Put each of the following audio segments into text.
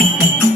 you.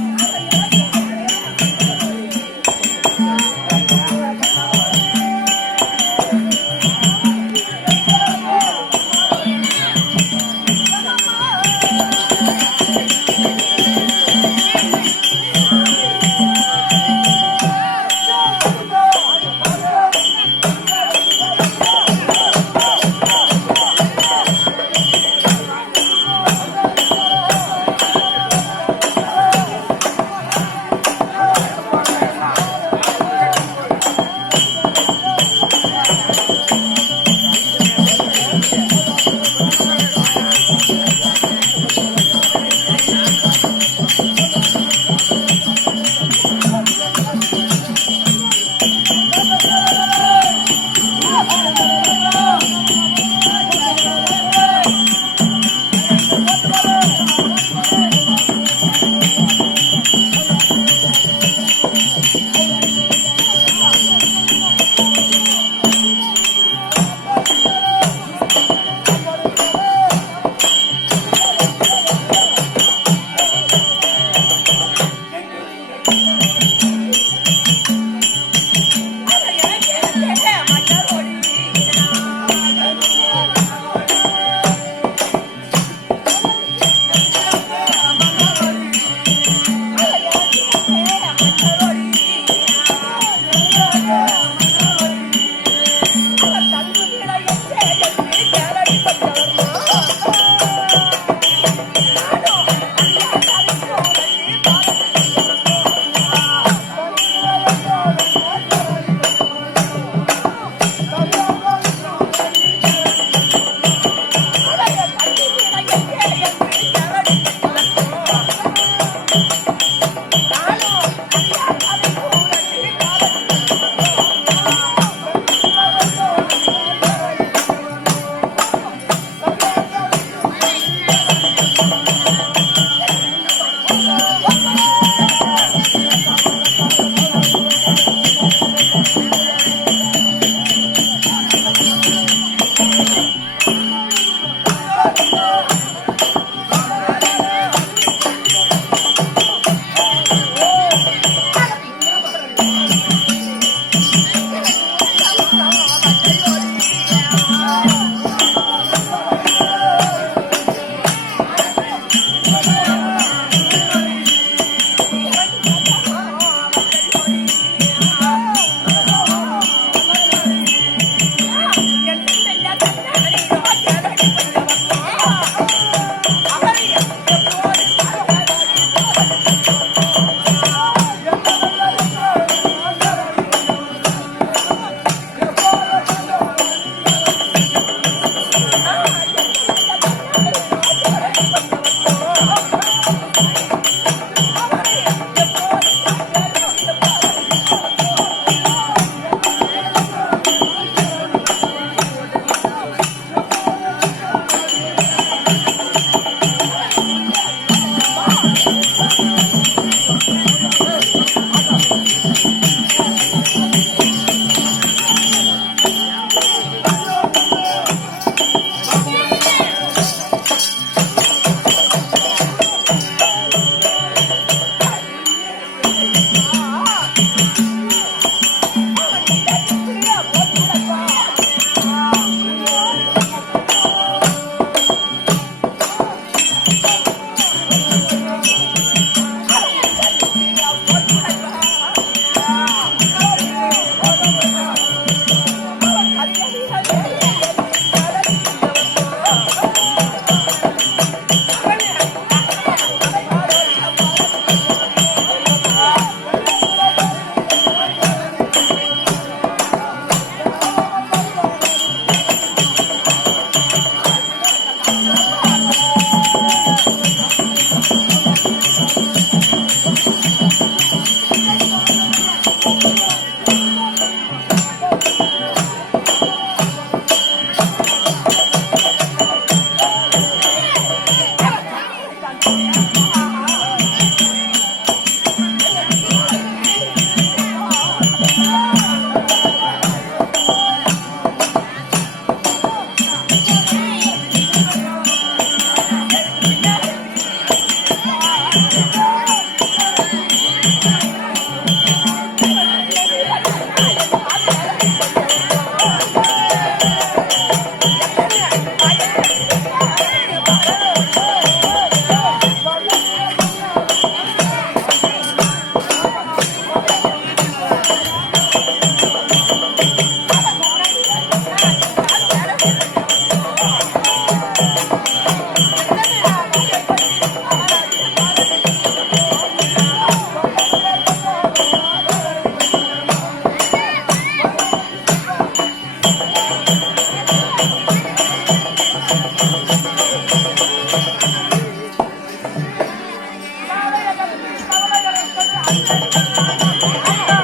「あっ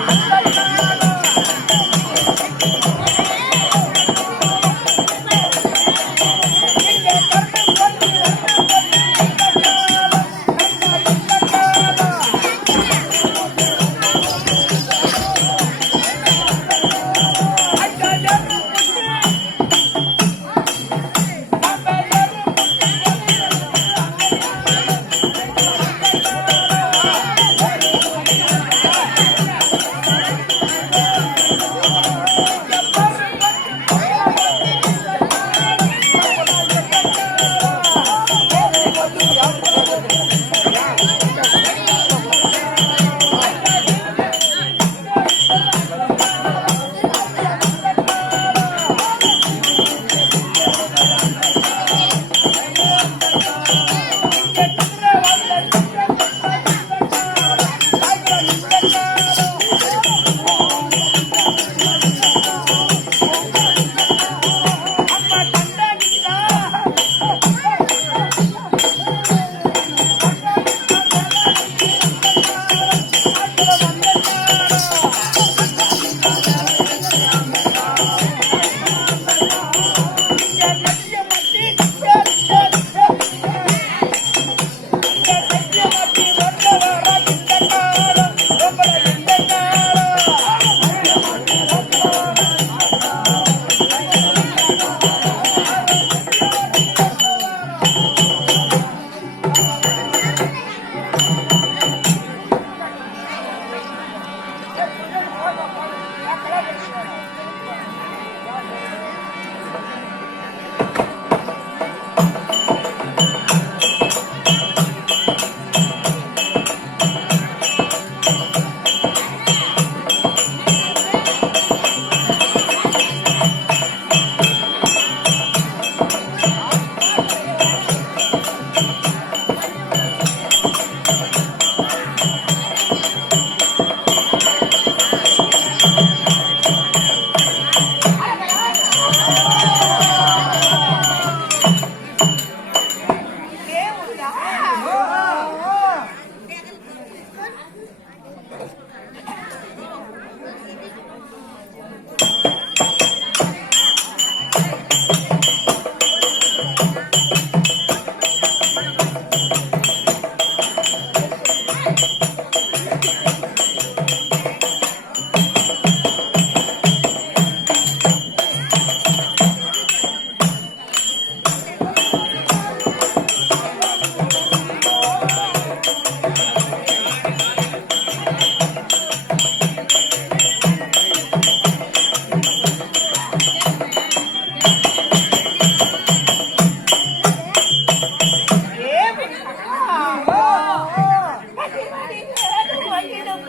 はっは」Yeah.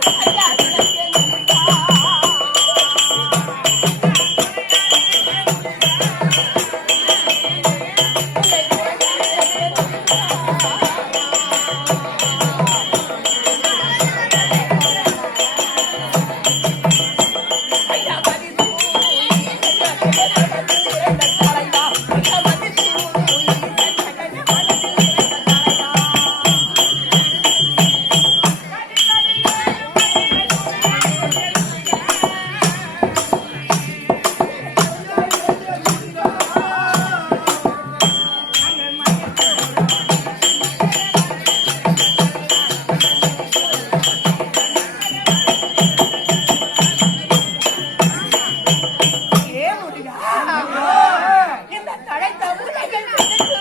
Yeah. Thank you.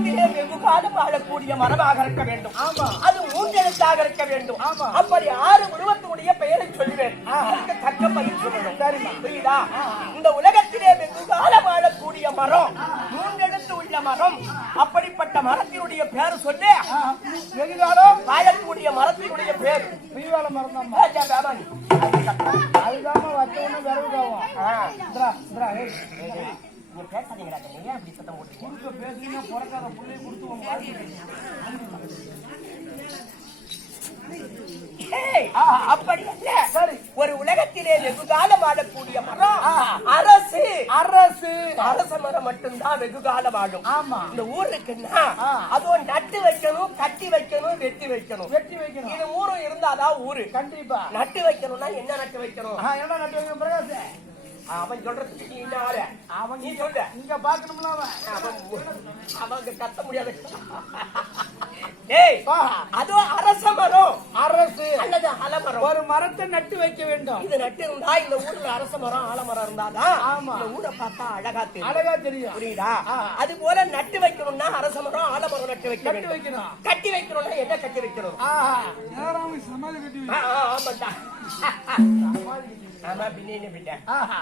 உலகத்திலே வெகு காலம் வாழக்கூடிய மரமாக இருக்க வேண்டும். அது மூன்றெழுத்தாக இருக்க வேண்டும். அப்படி ஆறு உருவத்தினுடைய பெயரை சொல்லுவேன். அதுக்கு தக்க பதில் சொல்லணும் புரியுதா? இந்த உலகத்திலே வெகு காலம் வாழக்கூடிய மரம் மூன்றெழுத்து உள்ள மரம் அப்படிப்பட்ட மரத்தினுடைய பேர் சொல்லு. வெகுகாலம் வாழக்கூடிய மரத்தினுடைய பேர். புயல மரம் தான். அதுதான் வச்ச உடனே விரவுதாவும் நீங்க ஏன் அப்படி சத்தம் போட்டுறீங்க குறுக்க பேசுறீங்க பிறக்காத புள்ளைய கொடுத்து உங்க வாழ்க்கை ஏய், அப்படி அல்ல. சரி. ஒரு உலகத்திலே வெகு காலம் வாழக்கூடிய மரம் அரசு. அரசு. அரச மரம் மட்டும்தான் வெகு காலம் வாழும் ஆமா. இந்த ஊருக்குன்னா அதுவும் நட்டு வைக்கணும் கட்டி வைக்கணும் வெட்டி வைக்கணும். வெட்டி வைக்கணும். இது மூணும் இருந்தாதான் ஊரு. கண்டிப்பா. நட்டு வைக்கணும்னா என்ன நட்டு வைக்கணும்? என்ன நட்டு வைக்கணும்? பிரகாஷ் அவன் சொல்றதுக்கு நீ ஆளு. அவன் நீ சொல்ற. இங்க பாக்கணும்ல அவன்? அவங்க கத்த முடியாது. ஏய் அதுவும் அரச மரம். அரசு. அல்லது அலமரம் ஒரு மரத்தை நட்டு வைக்க வேண்டும். இது நட்டு இருந்தா இந்த ஊர்ல அரச மரம் ஆலமரம் இருந்தாதான் ஆமா. இந்த ஊரை பார்த்தா அழகா தெரியும். அழகா தெரியும். புரியுதா? அது போல நட்டு வைக்கணும்னா அரச மரம் ஆலமரம் நட்டு வைக்க நட்டு வைக்கணும். கட்டி வைக்கணும்னா என்ன கட்டி வைக்கணும்? ஆஹா ஆ, ஆ, ஆமாண்டா. ஆமா பின்ன ஆஹா.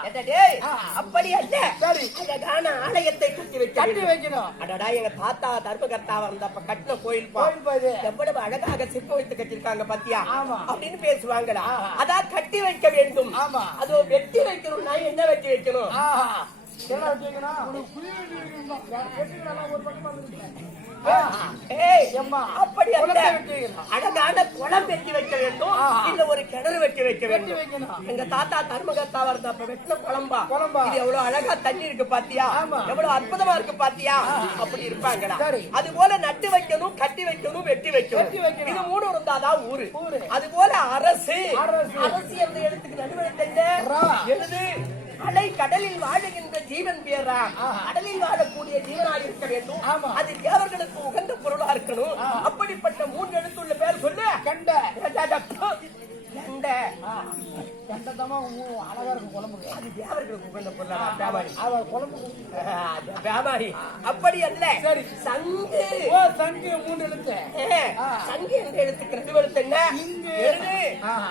அப்படி அல்ல சரி. அழகான ஆலயத்தை கட்டி வைக்க கட்டி. வைக்கணும். அடடா எங்க தாத்தா தர்மகர்த்தாவா இருந்தப்ப கட்டின கோயில் கோயில் பாது எவ்வளவு அழகாக சிற்பம் வைத்து கட்டிருக்காங்க பாத்தியா. அப்படின்னு பேசுவாங்களா? அதான் கட்டி வைக்க வேண்டும். ஆமா. அது வெட்டி வைக்கணும்னா என்ன வெட்டி வைக்கணும்? என்ன வெட்டி வைக்கணும்? அப்படி அல்ல அழகான குளம் வெட்டி வைக்க வேண்டும். இல்ல ஒரு கிணறு வெட்டி வைக்க வேண்டும் எங்க தாத்தா தர்மகர்த்தாவா இருந்தப்ப வெட்டின குழம்பா. இது எவ்வளவு அழகா தண்ணி இருக்கு பாத்தியா. எவ்வளவு அற்புதமா இருக்கு பாத்தியா அப்படி இருப்பாங்களா. அது போல நட்டு வைக்கணும் கட்டி வைக்கணும் வெட்டி வைக்கணும். இது மூணு இருந்தாதான் ஊரு. அது போல அரசு அரசு. எழுத்துக்கு. எழுது அலை கடலில் வாழுகின்ற ஜீவன் பேரா கடலில் வாழக்கூடிய ஜீவனாக இருக்க வேண்டும் ஆமா. அது தேவர்களுக்கு உகந்த பொருளா இருக்கணும். அப்படிப்பட்ட மூன்று எழுத்துள்ள பேர் சொல்லு. கண்ட. கண்ட. கண்ட தாமா அழகா இருக்கும் குழம்புக்கு. அது தேவர்களுக்கு உகந்த பொருளா? வியாபாரி. அவ அப்படி அல்ல. சரி. சங்கு. ஓ சங்கு மூணு எழுத்து. சங்கு என்று எழுத்துக்கு ரெண்டு எழுத்து என்ன.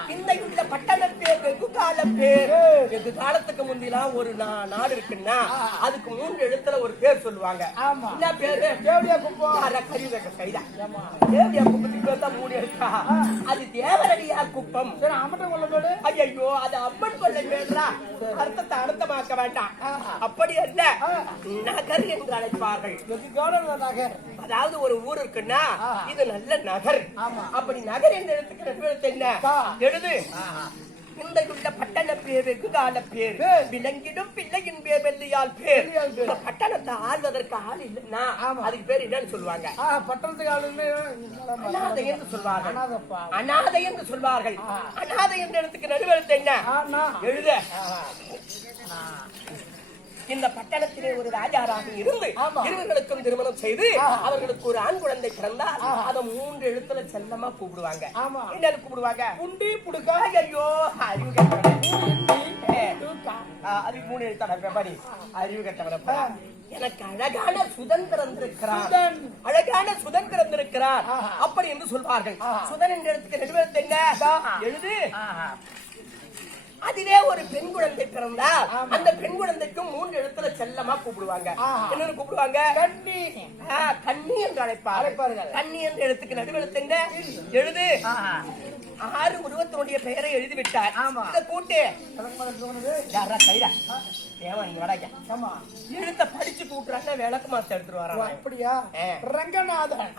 இந்த இந்த பட்டண பேர் வெகு கால பேர். வெகு காலத்துக்கு முந்திலாம் ஒரு நா- நாடு இருக்குன்னா. அதுக்கு மூன்று எழுத்துல ஒரு பேர் சொல்லுவாங்க. ஆமா. என்ன பேரு? தேவடியா குப்பம் கரிவேக கைதா. தேவியா குப்பத்துக்கு மூணு எழுத்தா? அது தேவரடியா குப்பம். சரி அமட்டம் கொள்ள ஐயோ அது அம்மன் கொள்ளை வேண்டா அர்த்தத்தை அர்த்தமாக்க வேண்டாம். அப்படி ஆ. நகர் என்று அழைப்பார்கள் நகர் அதாவது ஒரு ஊர் இருக்குன்னா. இது நல்ல நகர். அப்படி நகர் என்று எழுத்துக்கிற எழுத்து என்ன. எழுது உள்ள பட்டண பேர் வெகு கால பேர். விலங்கிடும் பிள்ளையின் பேர் வெள்ளியால் பேர். பட்டணத்தை ஆள்வதற்கு ஆள் இல்லைன்னா. அதுக்கு பேர் என்னன்னு சொல்லுவாங்க. பட்டணத்துக்கு ஆளுன்னு அனாதை என்று சொல்வார்கள். அனாதை என்று சொல்வார்கள். அனாதை என்ற இடத்துக்கு நடுவெழுத்து என்ன? எழுத. இந்த பட்டணத்திலே ஒரு ராஜாராக இருந்து. இருவர்களுக்கும் திருமணம் செய்து. அவர்களுக்கு ஒரு ஆண் குழந்தை பிறந்தால். அதை மூன்று எழுத்துல செல்லமா கூப்பிடுவாங்க. என்னன்னு கூப்பிடுவாங்க புண்டி புடுக்கா ஐயோ அறிவு மூணு எழுத்தான அறிவு கட்டவன எனக்கு அழகான சுதந்திரம் இருக்கிறார். அழகான சுதந்திரம் இருக்கிறார். அப்படி என்று சொல்வார்கள். சுதன் என்ற இடத்துக்கு நடுவெழுத்து என்ன எழுது அதிலே ஒரு பெண் குழந்தை பிறந்தால் ஆமா. அந்த பெண் குழந்தைக்கும் மூன்று எழுத்துல செல்லமா கூப்பிடுவாங்க. என்னன்னு கூப்பிடுவாங்க? கண்ணி. கன்னி என்று அழைப்பார்கள். கன்னி என்ற எழுத்துக்கு நடுவெழுத்து என்ன எழுது. ஆறு உருவத்தினுடைய பெயரை எழுதி விட்டார் ஆமா. இதை கூட்டு ஏமா நீங்க வராங்க ஆமா. எழுத்த படிச்சு கூட்டுறாங்க விளக்கு மாத்த எடுத்துட்டு வராங்க. அப்படியா. ரங்கநாதன்.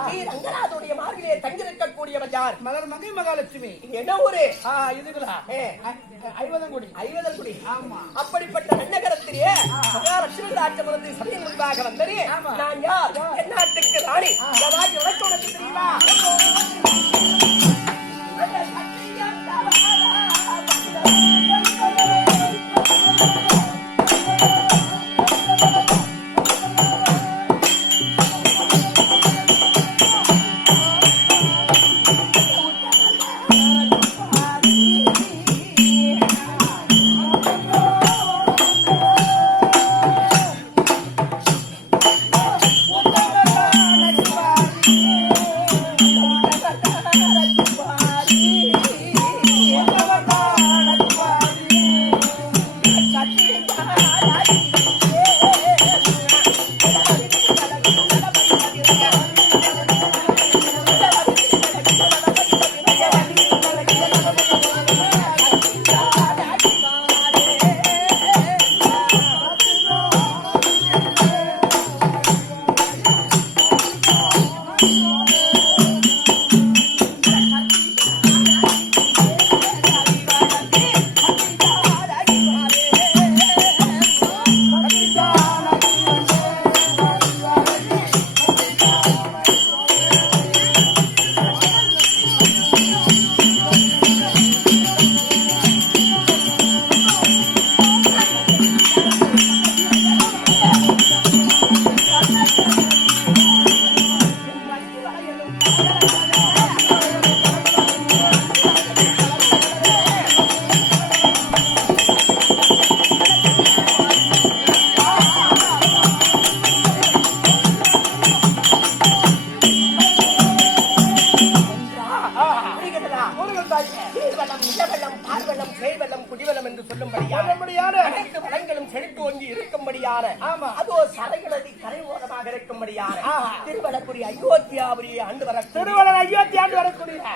ஸ்ரீ ரங்கநாதனுடைய மார்பிலே தங்கியிருக்கக்கூடியவர் யார்? மலர் மங்கை மகாலட்சுமி. என்ன ஊரு? இதுங்களா? ஐவதங்குடி ஐவதற்குடி ஆமா. அப்படிப்பட்ட நன்னகரத்திலே மகாலட்சுமி ராஜமரத்தை சபையின் முன்பாக வந்தது. ஆமா. நான் யார்? என் நாட்டுக்கு ராணி. ஏதாச்சும் உனக்கு உனக்கு தெரியுமா? அந்த சத்தியம்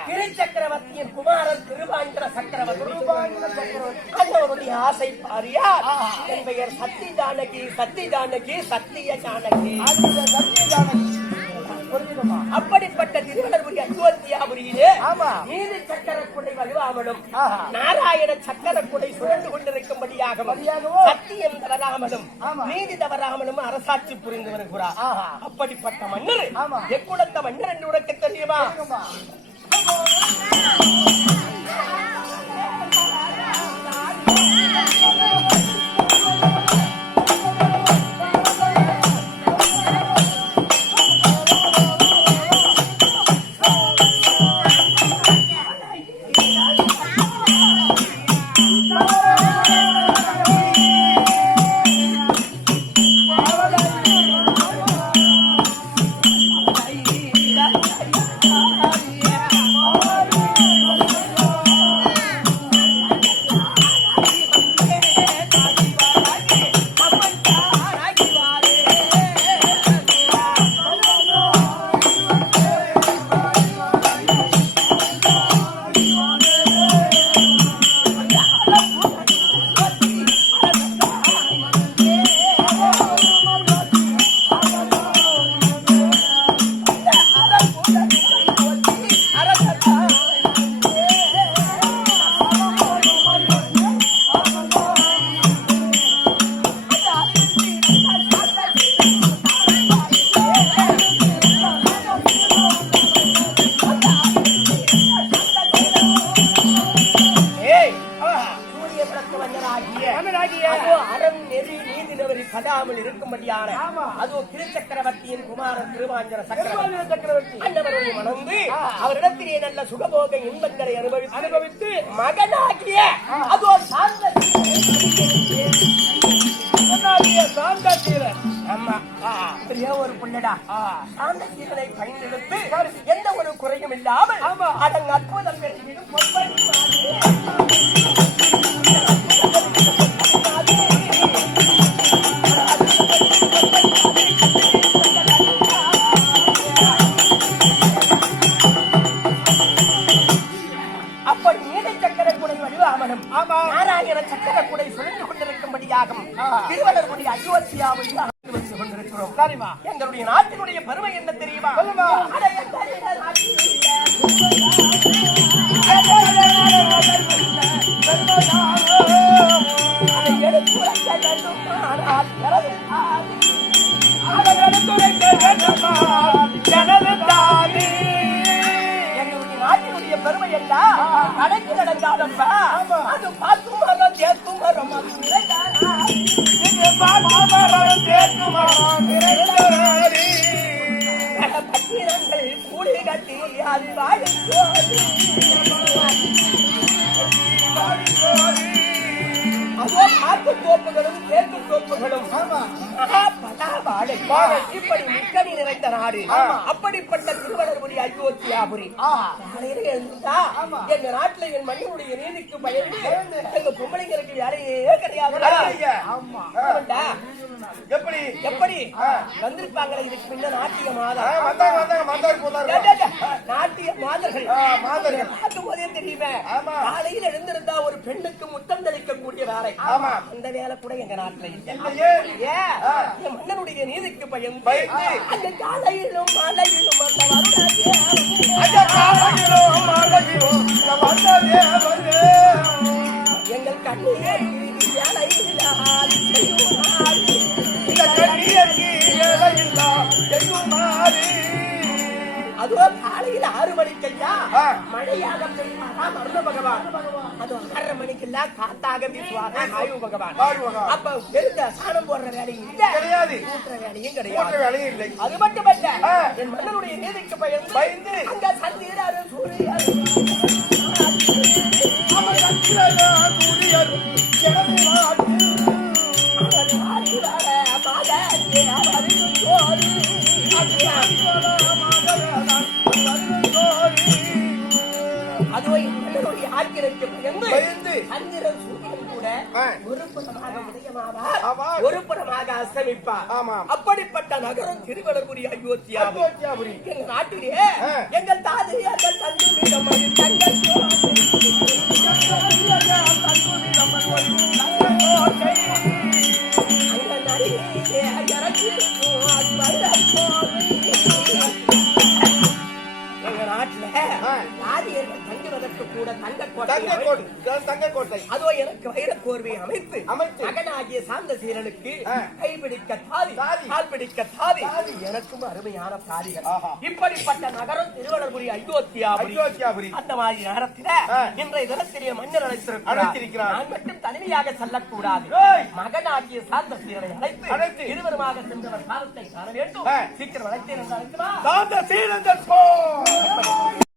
திரு சக்கரவர்த்தியின் குமாரன் திருவாந்திர சக்கரவர்த்தி சக்கரவர்த்தி அவருடைய ஆசை பாரியார் ஆஹா. என் பெயர் சத்தி ஜானகி சத்தி ஜானகி சத்திய ஜானகி சத்திய ஜானகி அப்படிப்பட்ட திருவள்ளக்குடி அயோத்தியாபுரியிலே ஆமா. நீதி சக்கரக்குடை வலுவாமலும். நாராயண சக்கரக்குடை சுழன்று கொண்டிருக்கும்படியாகவும் படியாகவும் சத்தியம் தவறாமலும். நீதி தவறாமலும் அரசாட்சி புரிந்து வருகிறார். அப்படிப்பட்ட மன்னர். எக்குடத்த மன்னர் என்று உனக்கு தெரியுமா தெரியுமா? கடாமல் இருக்கும்படியான ஆமா. அதுவும் திருச்சக்கரவர்த்தியின் குமாரன் திருவாஞ்சன சக்கரவர்த்தி. சக்கரவர்த்தி. மணந்து அவரிடத்திலே நல்ல சுகபோக இன்பங்களை அனுபவித்து அனுபவித்து மகனாகிய அதோ சாந்த ஒரு புள்ளடா. சாந்த சீரனை பயன்படுத்தி எந்த ஒரு குறையும் இல்லாமல். அதன் அற்புதம் பெருகிடும் நாராயண சக்கர குடை சுழன்று கொண்டிருக்கும்படியாகும் திருவள்ளூருடைய அயோத்தியாவில் வந்து கொண்டிருக்கிறோம். சரிம்மா. எங்களுடைய நாட்டினுடைய பெருமை என்ன தெரியுமா. எங்களுடைய நாட்டினுடைய பெருமை என்ன? கடைக்கு நடந்தாதப்பா அது தோப்புகளும் தேக்கு தோப்புகளும். ஆமா வாழை இப்படி முக்கணி நிறைந்த நாடு. அப்படிப்பட்ட திருவள்ளூரி அயோத்தியாபுரி காலையில எங்க நாட்டுல என் மண்ணினுடைய நீதிக்கு பயந்து எங்க பொம்பளைங்களுக்கு வேலையே கிடையாது. ஆமா. எப்படி? எப்படி? வந்திருப்பாங்களே இதுக்கு முன்ன நாட்டிய டே, நாட்டிய மாதர்கள். பார்க்கும் போதே தெரியுமே. காலையில் எழுந்திருந்தா ஒரு பெண்ணுக்கு முத்தம் தெளிக்கக்கூடிய வேலை. அந்த வேலை கூட எங்க நாட்டுல இல்லை. மன்னனுடைய நீதிக்கு பயந்து பயந்து. அந்த காலையிலும் மலையிலும் அந்த வருணாதியே அந்த காலையிலும் இந்த வந்ததே வந்து. எங்கள் கண்ணீர் செய்யுமாறு. இந்த கண்ணியருக்கு வேலையில்லா செய்யுமாறு. அதோ காலையில் ஆறு மணிக்கையா. மழையாக பெய்வாரா மருத பகவான் ஆறரை காத்தாக ஆயு பகவான். அப்ப பெருந்த சாணம் போடுற வேலையும் இல்ல கிடையாது. ஊட்டுற வேலையும் கிடையாது வேலையும் இல்லை அது மட்டுமல்ல. என் மன்னனுடைய நீதிக்கு பயந்து பயந்து. அங்க சந்திரர் சூரியர் பயந்து பயந்து. சந்திரன் சூரியன் கூட. ஒரு புறமாக உதயமாவார். ஒரு புறமாக அஸ்தமிப்பார் ஆமாம். அப்படிப்பட்ட நகரம் அயோத்தியா அயோத்தியாபுரி. எங்கள் நாட்டிலே. எங்கள் தாதி எங்கள் தந்தை மீதம் அது தங்கள் அந்த கூட தங்கக்கோட்டை தங்கக்கோட்டை அதோ எனக்கு வைரக்கோர்வை அமைத்து அமைத்து. மகனாகிய சாந்த சீரனுக்கு. கைபிடிக்க தாதி. கால் பிடிக்க தாதி. எனக்கும் அருமையான தாதிகள். இப்படிப்பட்ட நகரம் திருவள்ளூரி அயோத்தியாபுரி அயோத்தியாபுரி அந்த மாதிரி நகரத்தில. இன்றைய தினத்திலே மன்னர் அழைத்திருக்கிறார். நான் மட்டும் தனிமையாக செல்லக்கூடாது. மகனாகிய சாந்த சீரனை அழைத்து அழைத்து. இருவருமாக சென்றவர் காலத்தை காண வேண்டும். சீக்கிரம் அழைத்தேன் என்று அழைத்து. சாந்த சீரந்தன் போ